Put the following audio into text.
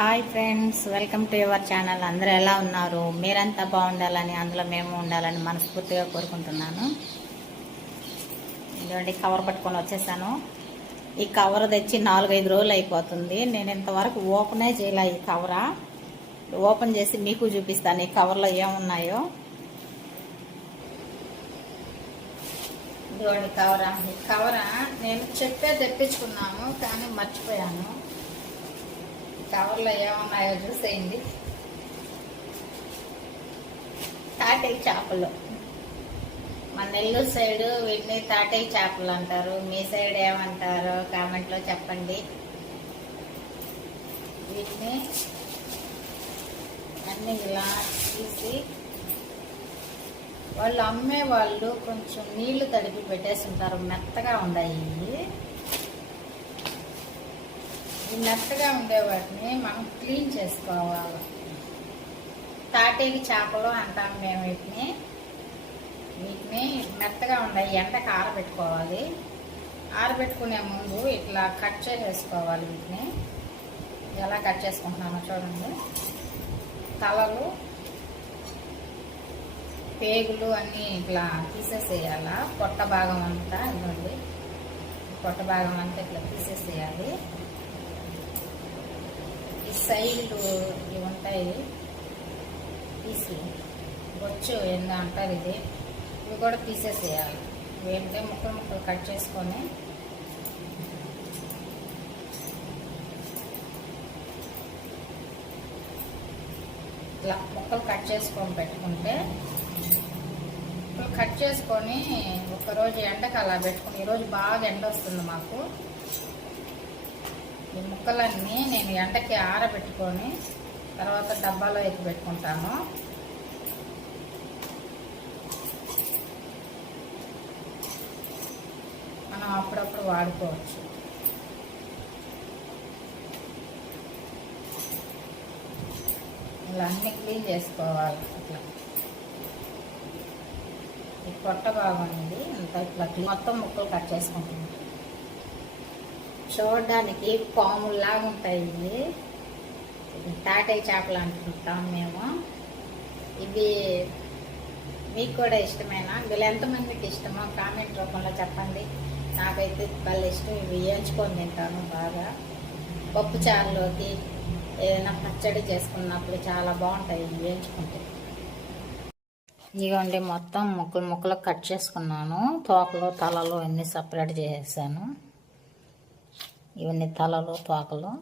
Hi friends welcome to your channel. అందరూ ఎలా ఉన్నారు? మీరంతా బాగుండాలని అందులో మేము ఉండాలని మనస్ఫూర్తిగా కోరుకుంటున్నాను. ఇదిగోండి కవర్ పట్టుకొని వచ్చేసాను. ఈ కవర్ తెచ్చి నాలుగైదు రోజులు అయిపోతుంది. నేను ఇంతవరకు ఓపెనే చేయలే ఈ కవరా. ఓపెన్ చేసి మీకు చూపిస్తాను ఈ కవర్లో ఏమున్నాయో. ఇదిగోండి కవరా. ఈ కవరా నేను చెప్పే తెప్పించుకున్నాను కానీ మర్చిపోయాను. కవర్లో ఏమున్నాయో చూసేయండి. తాటై చేపలు. మన నెల్లూరు సైడు వీటిని తాటై చేపలు అంటారు. మీ సైడ్ ఏమంటారో కామెంట్లో చెప్పండి. వీటిని అన్ని ఇలా తీసి వాళ్ళు అమ్మే వాళ్ళు కొంచెం నీళ్ళు తడిపి పెట్టేసి ఉంటారు. మెత్తగా ఉన్నాయి మెత్తగా ఉండే వాటిని మనం క్లీన్ చేసుకోవాలి. తాటేకి చేపలు అంటాం మేము వీటిని. వీటిని మెత్తగా ఉన్నాయి ఎండకు ఆరబెట్టుకోవాలి. ఆరబెట్టుకునే ముందు ఇట్లా కట్ చేసేసుకోవాలి వీటిని. ఎలా కట్ చేసుకుంటున్నామో చూడండి. తలలు పేగులు అన్నీ ఇట్లా తీసేసేయాల. పొట్ట భాగం అంతా ఇవ్వండి పొట్ట భాగం అంతా ఇట్లా తీసేసేయాలి. సైజులు ఇవి ఉంటాయి తీసి. బొచ్చు ఏందో అంటారు ఇది. ఇవి కూడా తీసేసేయాలి. వేంటే ముక్కలు ముక్కలు కట్ చేసుకొని. ఇట్లా ముక్కలు కట్ చేసుకొని పెట్టుకుంటే ముక్కలు కట్ చేసుకొని ఒకరోజు ఎండకు అలా పెట్టుకుని ఈరోజు బాగా ఎండ వస్తుంది మాకు. ఈ ముక్కలన్నీ నేను ఎండకి ఆరబెట్టుకొని తర్వాత డబ్బాలో ఎక్కి పెట్టుకుంటాను. మనం అప్పుడప్పుడు వాడుకోవచ్చు. ఇలా అన్నీ క్లీన్ చేసుకోవాలి ఇట్లా. ఈ పొట్ట బాగుంది అంత ఇట్లా మొత్తం ముక్కలు కట్ చేసుకుంటున్నాం చూడడానికి పాముల్లాగా ఉంటాయి. ఇవి చేపలు అంటుంటాం మేము. ఇవి మీకు కూడా ఇష్టమేనా? వీళ్ళు ఎంతమందికి ఇష్టమో కామెంట్ రూపంలో చెప్పండి. నాకైతే భలే ఇష్టం. ఇవి వేయించుకొని తింటాను బాగా. పప్పు చారులోకి ఏదైనా పచ్చడి చేసుకున్నప్పుడు చాలా బాగుంటాయి ఇవి వేయించుకుంటే ఇదిగోండి మొత్తం ముక్కలు ముక్కలు కట్ చేసుకున్నాను. తోకలు తలలు అన్నీ సపరేట్ చేసేసాను. ఇవన్నీ తలలు తోకలు